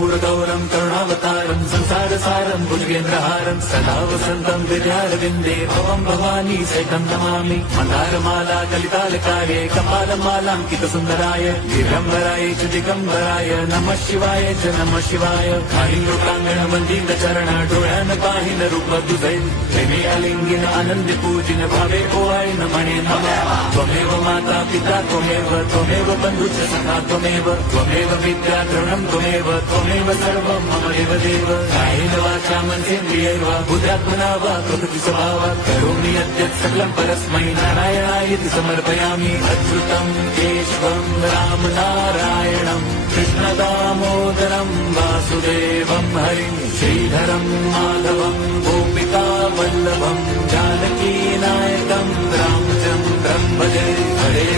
कर्पूरगौरं करुणावतारं संसारसारं भुजगेन्द्रहारं सदा वसन्तं हृदयारविन्दे भवं भवानी सहितं नमामि। मन्दारमाला कलितालकाये कपालमालाङ्कितसुन्दराय दिगम्बराय च दिगम्बराय नमः शिवाय च नमः शिवाय। कालिङ्गप्राङ्गणमन्दिरचरण डोळ्यान पाहिन रूप तुझे प्रेमे अलिंगिन आनंदे पूजिन भावे ओवाळीन म्हणे नमः। त्वमेव माता पिता त्वमेव बन्धुश्च सखा त्वमेव विद्या द्रवणं त्वमेव सर्वं मम देव। कायेन वाचा मनसेन्द्रियैर्वा बुद्ध्यात्मना वा प्रकृति स्वभावात् करोमि यद्यत् सकलं परस्मै नारायणायति समर्पयामि। अच्युतं केशवं राम नारायणं कृष्णदामोदरं वासुदेवं हरिं श्रीधरं माधवं गोपिका वल्लभं जानकीनायकं रामचन्द्रं भजे। हरे